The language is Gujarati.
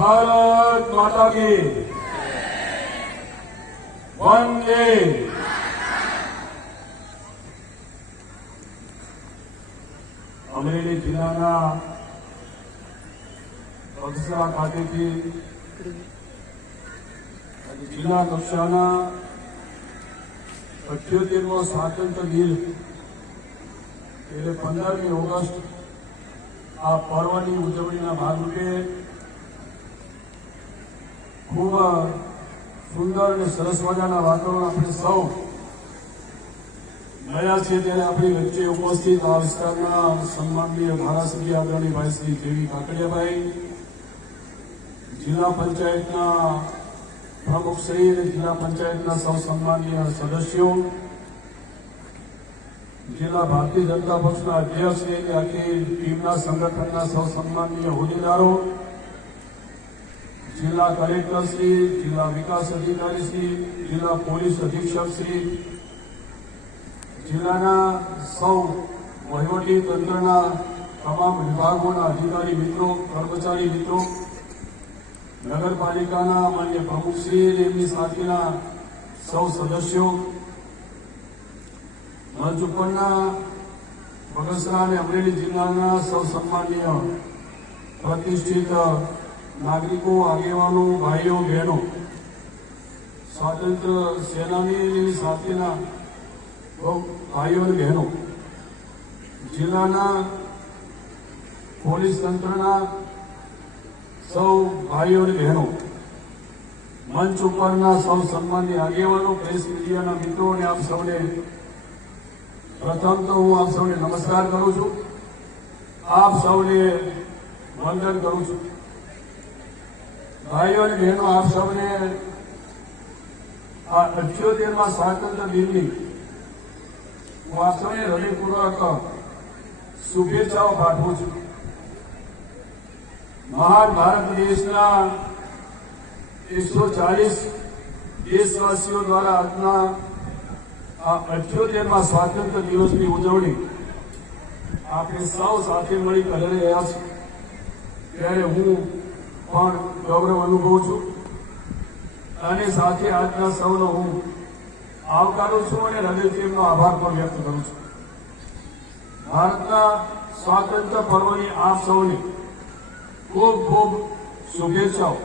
ભારત માતા કી વંદે. અમરેલી જિલ્લાના બગસરા ખાતેથી જિલ્લા કક્ષાના અઠ્યોતેરમો સ્વાતંત્ર્ય દિન એટલે પંદરમી ઓગસ્ટ આ પર્વની ઉજવણીના ભાગરૂપે ખૂબ સુંદર અને સરસ મજાના વાતાવરણ આપણે સૌ મળ્યા છે ત્યારે આપણી વચ્ચે ઉપસ્થિત આ વિસ્તારના સન્માનનીય ધારાસભ્ય આદરણીય ભાઈ જેવી કાકડિયાભાઈ, જિલ્લા પંચાયતના પ્રમુખશ્રી અને જિલ્લા પંચાયતના સૌ સન્માનીય સદસ્યો, જિલ્લા ભારતીય જનતા પક્ષના અધ્યક્ષ આખી ટીમના સંગઠનના સૌ સન્માનીય હોદ્દેદારો જિલ્લા કલેક્ટર શ્રી, જિલ્લા વિકાસ અધિકારી શ્રી, જિલ્લા પોલીસ અધિક્ષક શ્રી, જિલ્લાના સૌ વહીવટી તંત્રના તમામ વિભાગોના અધિકારી મિત્રો, કર્મચારી મિત્રો, નગરપાલિકાના માન્ય પ્રમુખશ્રી એમની સાથેના સૌ સદસ્યો, મંચ ઉપરના બગસરા અને અમરેલી જિલ્લાના સૌ સન્માનીય પ્રતિષ્ઠિત નાગરિકો, આગેવાનો, ભાઈઓ, બહેનો સ્વાતંત્ર્ય સેનાની સાથેના ભાઈઓ અને બહેનો, જિલ્લાના પોલીસ તંત્રના સૌ ભાઈઓ અને બહેનો, મંચ ઉપરના સૌ સન્માનની આગેવાનો, પ્રેસ મીડિયાના મિત્રો અને આપ સૌને પ્રથમ તો હું આપ સૌને નમસ્કાર કરું છું. આપ સૌને વંદન કરું છું. ભાઈઓ અને બહેનો, આપ સૌને આ અઠ્યોતેરમાં સ્વાતંત્ર્ય દિનની હું આપ સૌને હૃદયપૂર્વક શુભેચ્છાઓ પાઠવું છું. મહાન ભારત દેશના એકસો ચાલીસ દેશવાસીઓ દ્વારા આજના આ અઠ્યોતેરમાં સ્વાતંત્ર્ય દિવસની ઉજવણી આપણે સૌ સાથે મળી કરી રહ્યા છીએ ત્યારે હું પણ ગૌરવ અનુભવું છું. અને સાથે આજના સૌનો હું આવકારું છું અને હૃદયથી આભાર પણ વ્યક્ત કરું છું. ભારતના સ્વાતંત્ર્ય પર્વની આપ સૌને ખૂબ ખૂબ શુભેચ્છાઓ.